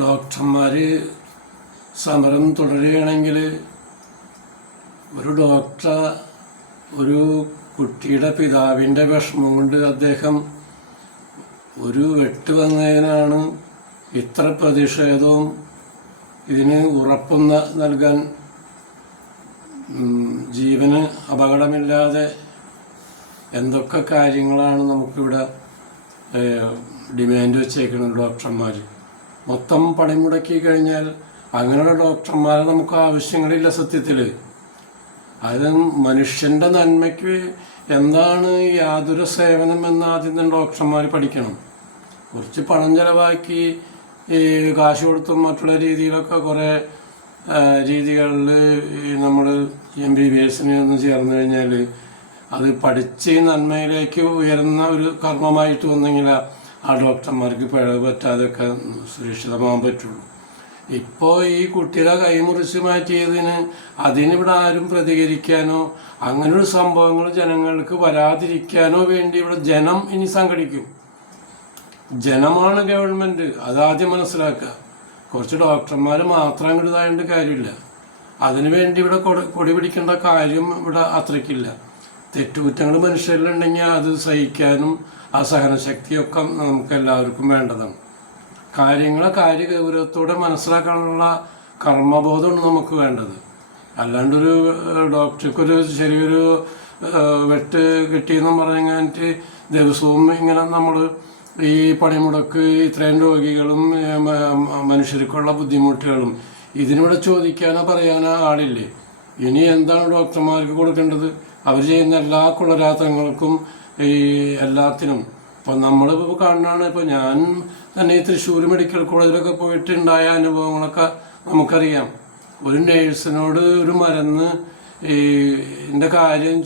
ഡോക്ടർമാർ സമരം തുടരുകയാണെങ്കിൽ ഒരു ഡോക്ടർ ഒരു കുട്ടിയുടെ പിതാവിൻ്റെ വിഷമം കൊണ്ട് അദ്ദേഹം ഒരു വെട്ട് വന്നതിനാണ് ഇത്ര പ്രതിഷേധവും ഇതിന് ഉറപ്പും നൽകാൻ ജീവന് അപകടമില്ലാതെ എന്തൊക്കെ കാര്യങ്ങളാണ് നമുക്കിവിടെ ഡിമാൻഡ് വെച്ചേക്കുന്നത്. ഡോക്ടർമാർ മൊത്തം പണിമുടക്കി കഴിഞ്ഞാൽ അങ്ങനെയുള്ള ഡോക്ടർമാരെ നമുക്ക് ആവശ്യങ്ങളില്ല. സത്യത്തിൽ അത് മനുഷ്യൻ്റെ നന്മയ്ക്ക് എന്താണ് യാതൊരു സേവനം എന്ന് ആദ്യം തന്നെ ഡോക്ടർമാർ പഠിക്കണം. കുറച്ച് പണം ചിലവാക്കി കാശ് കൊടുത്തും മറ്റുള്ള രീതിയിലൊക്കെ കുറേ രീതികളിൽ നമ്മൾ MBBS ഒന്ന് ചേർന്ന് കഴിഞ്ഞാൽ അത് പഠിച്ച് നന്മയിലേക്ക് ഉയരുന്ന ഒരു കർമ്മമായിട്ട് വന്നെങ്കിൽ ആ ഡോക്ടർമാർക്ക് പിഴവ് പറ്റാതെയൊക്കെ സുരക്ഷിതമാകാൻ പറ്റുള്ളൂ. ഇപ്പോൾ ഈ കുട്ടികളെ കൈമുറിച്ച് മാറ്റിയതിന് അതിനിവിടെ ആരും പ്രതികരിക്കാനോ അങ്ങനൊരു സംഭവങ്ങൾ ജനങ്ങൾക്ക് വരാതിരിക്കാനോ വേണ്ടി ഇവിടെ ജനം ഇനി സംഘടിക്കും. ജനമാണ് ഗവൺമെൻറ്, അതാദ്യം മനസ്സിലാക്കുക. കുറച്ച് ഡോക്ടർമാർ മാത്രം അങ്ങോട്ട് ഇതായതുകൊണ്ട് കാര്യമില്ല. അതിനുവേണ്ടി ഇവിടെ കൊടി പിടിക്കേണ്ട കാര്യം ഇവിടെ അത്രയ്ക്കില്ല. തെറ്റുകുറ്റങ്ങൾ മനുഷ്യരിലുണ്ടെങ്കിൽ അത് സഹിക്കാനും ആ സഹനശക്തിയൊക്കെ നമുക്ക് എല്ലാവർക്കും വേണ്ടതാണ്. കാര്യങ്ങളെ കാര്യഗൗരവത്തോടെ മനസ്സിലാക്കാനുള്ള കർമ്മബോധമാണ് നമുക്ക് വേണ്ടത്. അല്ലാണ്ടൊരു ഡോക്ടർക്കൊരു ചെറിയൊരു വെട്ട് കിട്ടിയെന്ന് പറഞ്ഞിട്ട് ദിവസവും ഇങ്ങനെ നമ്മൾ ഈ പണിമുടക്ക് ഇത്രയും രോഗികളും മനുഷ്യർക്കുള്ള ബുദ്ധിമുട്ടുകളും ഇതിനൂടെ ചോദിക്കാനോ പറയാനോ ആളില്ലേ? ഇനി എന്താണ് ഡോക്ടർമാർക്ക് കൊടുക്കേണ്ടത്? അവർ ചെയ്യുന്ന എല്ലാ കുളരാത്രങ്ങൾക്കും ഈ എല്ലാത്തിനും ഇപ്പം നമ്മളിപ്പോൾ കാണുന്നതാണ്. ഇപ്പോൾ ഞാൻ തന്നെ ഈ തൃശ്ശൂർ മെഡിക്കൽ കോളേജിലൊക്കെ പോയിട്ടുണ്ടായ അനുഭവങ്ങളൊക്കെ നമുക്കറിയാം. ഒരു നേഴ്സിനോട് ഒരു മരുന്ന് എൻ്റെ കാര്യം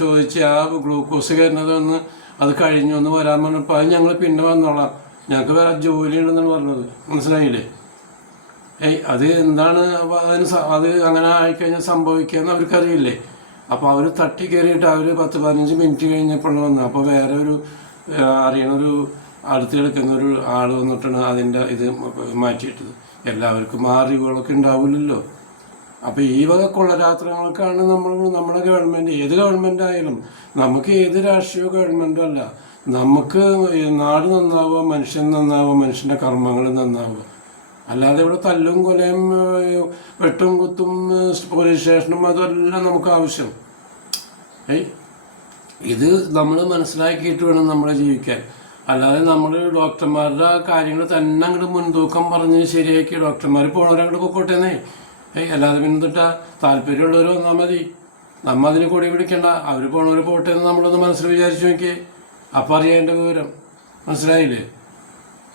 ചോദിച്ച് ആ ഗ്ലൂക്കോസ് കയറുന്നതൊന്ന് അത് കഴിഞ്ഞു ഒന്ന് വരാൻ പറഞ്ഞപ്പോൾ അത് ഞങ്ങൾ പിന്നെ വന്നോളാം, ഞങ്ങൾക്ക് വേറെ ജോലി ഉണ്ടെന്നാണ് പറഞ്ഞത്. മനസ്സിലായില്ലേ? അത് എന്താണ് അത് അങ്ങനെ ആയിക്കഴിഞ്ഞാൽ സംഭവിക്കുകയെന്ന് അവർക്കറിയില്ലേ? അപ്പോൾ അവർ തട്ടി കയറിയിട്ട് അവർ 10-15 മിനിറ്റ് കഴിഞ്ഞപ്പോൾ വന്നു. അപ്പോൾ വേറെ ഒരു അറിയണൊരു അടുത്ത് കിടക്കുന്ന ഒരു ആൾ വന്നിട്ടാണ് അതിൻ്റെ ഇത് മാറ്റിയിട്ടത്. എല്ലാവർക്കും ആ അറിവുകളൊക്കെ ഉണ്ടാവില്ലല്ലോ. അപ്പോൾ ഈ വക കൊള്ളരാത്രങ്ങൾക്കാണ് നമ്മുടെ ഗവൺമെൻറ്, ഏത് ഗവൺമെൻറ് ആയാലും, നമുക്ക് ഏത് രാഷ്ട്രീയ ഗവൺമെൻറ്റും അല്ല, നമുക്ക് നാട് നന്നാവുക, മനുഷ്യൻ നന്നാവുക, മനുഷ്യൻ്റെ കർമ്മങ്ങൾ നന്നാവുക. അല്ലാതെ ഇവിടെ തല്ലും കൊലയും വെട്ടും കുത്തും പോലീസ് സ്റ്റേഷനും അതെല്ലാം നമുക്ക് ആവശ്യം. ഇത് നമ്മൾ മനസ്സിലാക്കിയിട്ട് വേണം നമ്മൾ ജീവിക്കാൻ. അല്ലാതെ നമ്മൾ ഡോക്ടർമാരുടെ കാര്യങ്ങൾ തന്നെ അങ്ങോട്ട് മുൻതൂക്കം പറഞ്ഞ് ശരിയാക്കി ഡോക്ടർമാർ പോണവരങ്ങോട്ട് പൊക്കോട്ടേന്നേ. അല്ലാതെ പിന്നെ തൊട്ടാ താല്പര്യമുള്ളവർ വന്നാൽ മതി, നമ്മൾ അതിന് കൂടി പിടിക്കണ്ട. അവർ പോണവർ പോട്ടെ എന്ന് നമ്മളൊന്ന് മനസ്സിൽ വിചാരിച്ചു നോക്കിയേ. അപ്പം അറിയാൻ്റെ വിവരം മനസ്സിലായില്ലേ?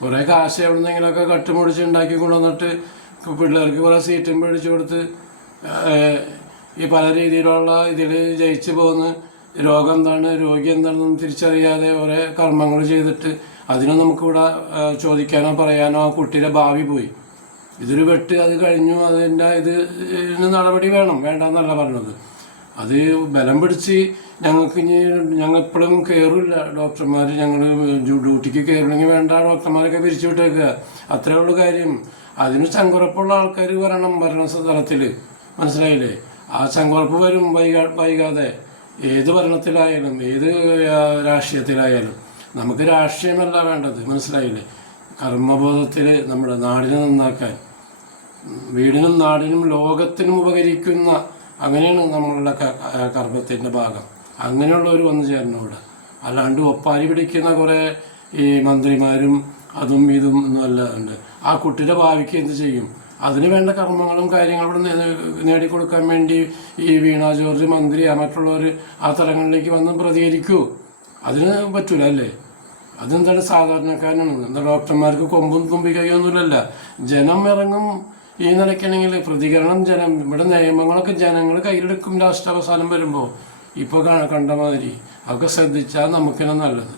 കുറേ കാശ് എവിടെ നിന്നെങ്കിലൊക്കെ കട്ടുമുടിച്ച് ഉണ്ടാക്കി കൊണ്ടുവന്നിട്ട് പിള്ളേർക്ക് കുറേ സീറ്റും മേടിച്ചു കൊടുത്ത് ഈ പല രീതിയിലുള്ള ഇതിൽ ജയിച്ചു പോകുന്ന രോഗം എന്താണ് രോഗി എന്താണെന്നും തിരിച്ചറിയാതെ കുറേ കർമ്മങ്ങൾ ചെയ്തിട്ട് അതിന് നമുക്കിവിടെ ചോദിക്കാനോ പറയാനോ ആ കുട്ടിയുടെ ഭാവി പോയി. ഇതൊരു വെട്ട്, അത് കഴിഞ്ഞു, അതിൻ്റെ ഇതിന് നടപടി വേണ്ടെന്നല്ല പറഞ്ഞത്. അത് ബലം പിടിച്ച് ഞങ്ങൾ എപ്പോഴും കയറില്ല ഡോക്ടർമാർ, ഞങ്ങൾ ഡ്യൂട്ടിക്ക് കയറണമെങ്കിൽ വേണ്ട ഡോക്ടർമാരൊക്കെ പിരിച്ചു വിട്ടേക്കുക, അത്രേ ഉള്ളൂ കാര്യം. അതിന് ചങ്കുറപ്പുള്ള ആൾക്കാർ വരണം ഭരണസ്ഥലത്തിൽ, മനസ്സിലായില്ലേ? ആ ചങ്കുറപ്പ് വരും വൈകാതെ. ഏത് ഭരണത്തിലായാലും ഏത് രാഷ്ട്രീയത്തിലായാലും നമുക്ക് രാഷ്ട്രീയമല്ല വേണ്ടത്, മനസ്സിലായില്ലേ? കർമ്മബോധത്തിൽ നമ്മുടെ നാടിനെ നന്നാക്കാൻ, വീടിനും നാടിനും ലോകത്തിനും ഉപകരിക്കുന്ന, അങ്ങനെയാണ് നമ്മളുടെ കർമ്മത്തിൻ്റെ ഭാഗം. അങ്ങനെയുള്ളവർ വന്നു ചേരണം ഇവിടെ. അല്ലാണ്ട് ഒപ്പാരി പിടിക്കുന്ന കുറേ ഈ മന്ത്രിമാരും അതും ഇതും ഒന്നും അല്ല ഉണ്ട്. ആ കുട്ടിയുടെ ഭാവിക്ക് എന്ത് ചെയ്യും? അതിന് വേണ്ട കർമ്മങ്ങളും കാര്യങ്ങളും ഇവിടെ നേടിക്കൊടുക്കാൻ വേണ്ടി ഈ വീണ ജോർജ് മന്ത്രി മറ്റുള്ളവർ ആ തലങ്ങളിലേക്ക് വന്ന് പ്രതികരിക്കൂ? അതിന് പറ്റൂല അല്ലേ? അതെന്താണ് സാധാരണക്കാരനാണ്. എന്താ ഡോക്ടർമാർക്ക് കൊമ്പും തുമ്പി കൈയൊന്നുമില്ലല്ല. ജനം ഇറങ്ങും ഈ നിലയ്ക്കാണെങ്കിൽ പ്രതികരണം ജനം. ഇവിടെ നിയമങ്ങളൊക്കെ ജനങ്ങൾ കയ്യിലെടുക്കും ലാസ്റ്റ് അവസാനം വരുമ്പോൾ. ഇപ്പോൾ കണ്ട മാതിരി അതൊക്കെ ശ്രദ്ധിച്ചാൽ നമുക്കെന്നെ നല്ലത്.